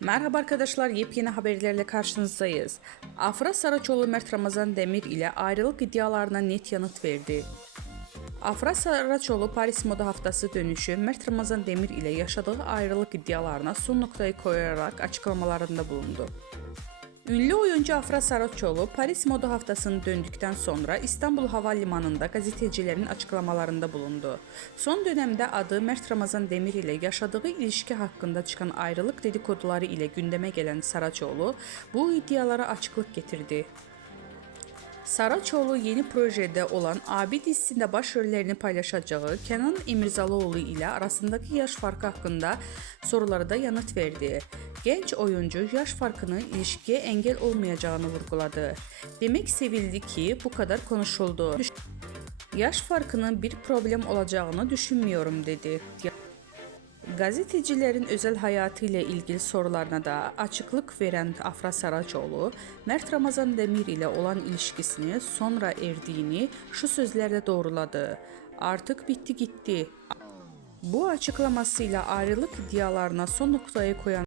Merhaba arkadaşlar, yepyeni haberlerle karşınızdayız. Afra Saraçoğlu Mert Ramazan Demir ile ayrılık iddialarına net yanıt verdi. Afra Saraçoğlu Paris Moda Haftası dönüşü Mert Ramazan Demir ile yaşadığı ayrılık iddialarına son noktayı koyarak açıklamalarında bulundu. Ünlü oyuncu Afra Saraçoğlu Paris Moda Haftası'nı döndükten sonra İstanbul Havalimanı'nda gazetecilerin açıklamalarında bulundu. Son dönemde adı Mert Ramazan Demir ile yaşadığı ilişki hakkında çıkan ayrılık dedikoduları ile gündeme gelen Saraçoğlu bu iddialara açıklık getirdi. Saraçoğlu yeni projede olan Abi dizisinde başrollerini paylaşacağı Kenan İmirzalıoğlu ile arasındaki yaş farkı hakkında sorulara da yanıt verdi. Genç oyuncu yaş farkının ilişkiye engel olmayacağını vurguladı. Demek sevildi ki bu kadar konuşuldu. Yaş farkının bir problem olacağını düşünmüyorum dedi. Gazetecilerin özel hayatı ile ilgili sorularına da açıklık veren Afra Saraçoğlu, Mert Ramazan Demir ile olan ilişkisini sonra erdiğini şu sözlerle doğruladı. Artık bitti gitti. Bu açıklamasıyla ayrılık iddialarına son noktayı koyan